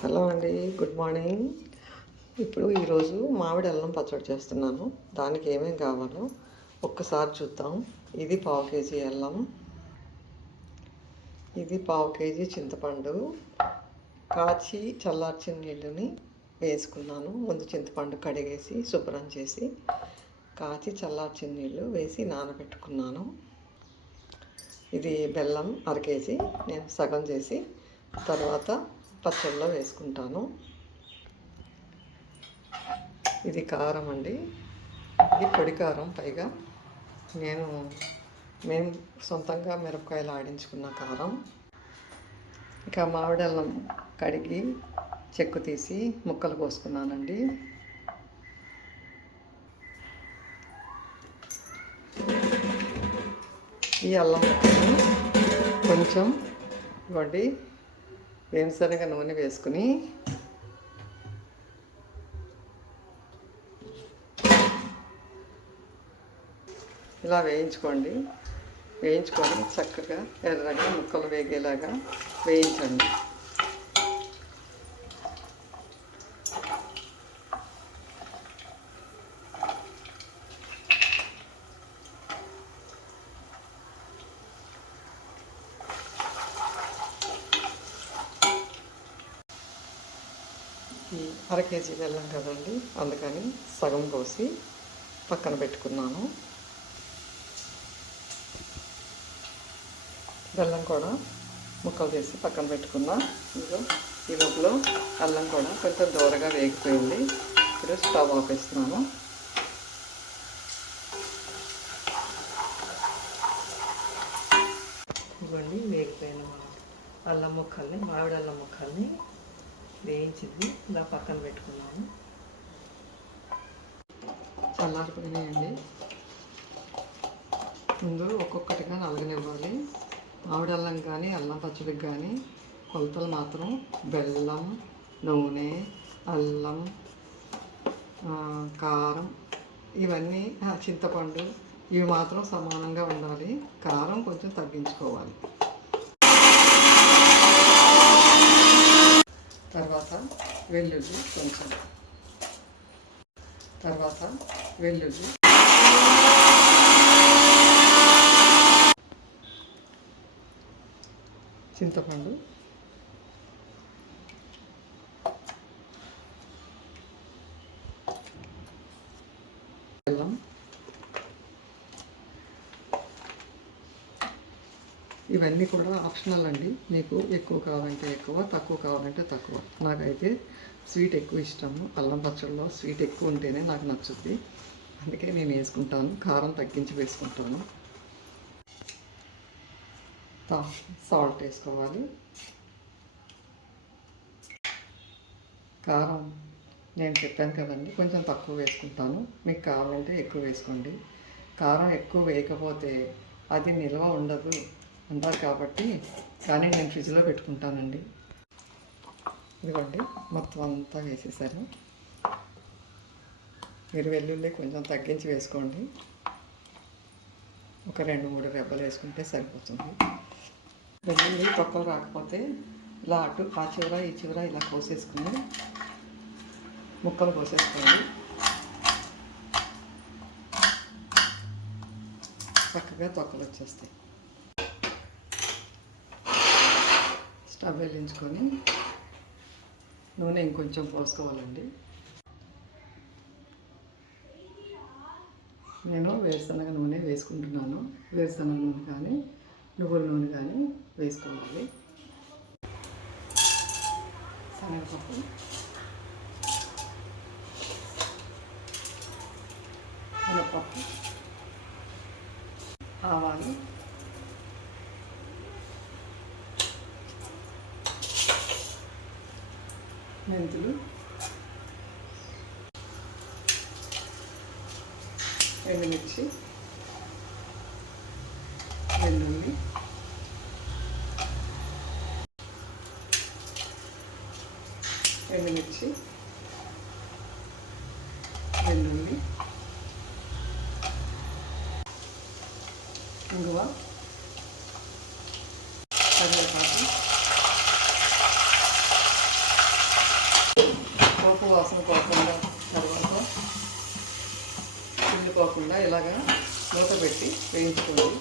Hello అండి, good morning. ఈరోజు మామిడి అల్లం పచ్చడి చేస్తున్నాను. దానికి ఏమేమి కావాలో ఒక్కసారి చూద్దాం. ఇది పావు కేజీ అల్లం, ఇది పావు కేజీ చింతపండు. కాచి చల్లార్చిన నీళ్ళని వేసుకున్నాను. ముందు చింతపండు కడిగేసి శుభ్రం చేసి కాచి చల్లార్చిన నీళ్ళు వేసి నానబెట్టుకున్నాను. ఇది బెల్లం అర కేజీ నేను సగం చేసి తర్వాత పచ్చడిలో వేసుకుంటాను. ఇది కారం అండి, ఇది పొడి కారం. పైగా మేము సొంతంగా మిరపకాయలు ఆడించుకున్న కారం. ఇక మామిడి అల్లం కడిగి చెక్కు తీసి ముక్కలు కోసుకున్నానండి. ఈ అల్లం ముక్కని కొంచెం ఇవ్వండి వేరుశనగ నూనె వేసుకుని ఇలా వేయించుకొని చక్కగా ఎర్రగా ముక్కలు వేగేలాగా వేయించండి. ఈ అర కేజీ బెల్లం కదండి, అందుకని సగం కోసి పక్కన పెట్టుకున్నాను. బెల్లం కూడా ముక్కలు చేసి పక్కన పెట్టుకున్నా. ఈ లోపల అల్లం కూడా కొంచెం దూరగా వేగిపోయింది. ఇప్పుడు స్టవ్ ఆపేస్తున్నాను. ఇవ్వండి వేగిపోయిన అల్లం ముక్కల్ని, మామిడి అల్లం ముక్కల్ని వేయించింది ఇలా పక్కన పెట్టుకున్నాను. చల్లారిపోయినాయండి. ముందు ఒక్కొక్కటిగా నలగనివ్వాలి. మామిడి అల్లం కానీ అల్లం పచ్చడికి కానీ కొలతలు మాత్రం బెల్లం, నూనె, అల్లం, కారం ఇవన్నీ, చింతపండు ఇవి మాత్రం సమానంగా ఉండాలి. కారం కొంచెం తగ్గించుకోవాలి. తర్వాత వెల్లుల్లి కొంచెం, తర్వాత వెల్లుల్లి, చింతపండు, బెల్లం, ఇవన్నీ కూడా ఆప్షనల్ అండి. మీకు ఎక్కువ కావాలంటే ఎక్కువ, తక్కువ కావాలంటే తక్కువ. నాకైతే స్వీట్ ఎక్కువ ఇష్టము. అల్లం పచ్చడిలో స్వీట్ ఎక్కువ ఉంటేనే నాకు నచ్చుద్ది, అందుకే నేను వేసుకుంటాను. కారం తగ్గించి వేసుకుంటాను. సాల్ట్ వేసుకోవాలి. కారం నేను చెప్పాను కదండి, కొంచెం తక్కువ వేసుకుంటాను. మీకు కావాలంటే ఎక్కువ వేసుకోండి. కారం ఎక్కువ వేయకపోతే అది నిల్వ ఉండదు అంటారు కాబట్టి, కానీ నేను ఫ్రిడ్జ్లో పెట్టుకుంటానండి. ఇదిగోండి మొత్తం అంతా వేసేసాను. మీరు వెల్లుల్లి కొంచెం తగ్గించి వేసుకోండి. ఒక 2-3 రెబ్బలు వేసుకుంటే సరిపోతుంది. వెల్లుల్లి తొక్కలు రాకపోతే ఇలా అటు ఆ చివర ఈ చివర ఇలా కోసేసుకుని ముక్కలు కోసేసుకోండి. చక్కగా తొక్కలు వచ్చేస్తాయి. స్టవ్ వెలిగించుకొని నూనె ఇంకొంచెం పోసుకోవాలండి. నేను వేరుశనగ నూనె వేసుకుంటున్నాను. వేరుశనగ నూనె కానీ నువ్వుల నూనె కానీ వేసుకోవాలి. శనగపప్పు, మినపప్పు, ఆవాలు, మెంతులు, ఎండుమిర్చి, వెల్లుల్లి, ఎండుమిర్చి, వెల్లుల్లి, ఇంగువ, కరివేపాకు, వాసన పోకుండా తర్వాత చిల్లిపోకుండా ఇలాగా మూత పెట్టి వేయించుకోండి.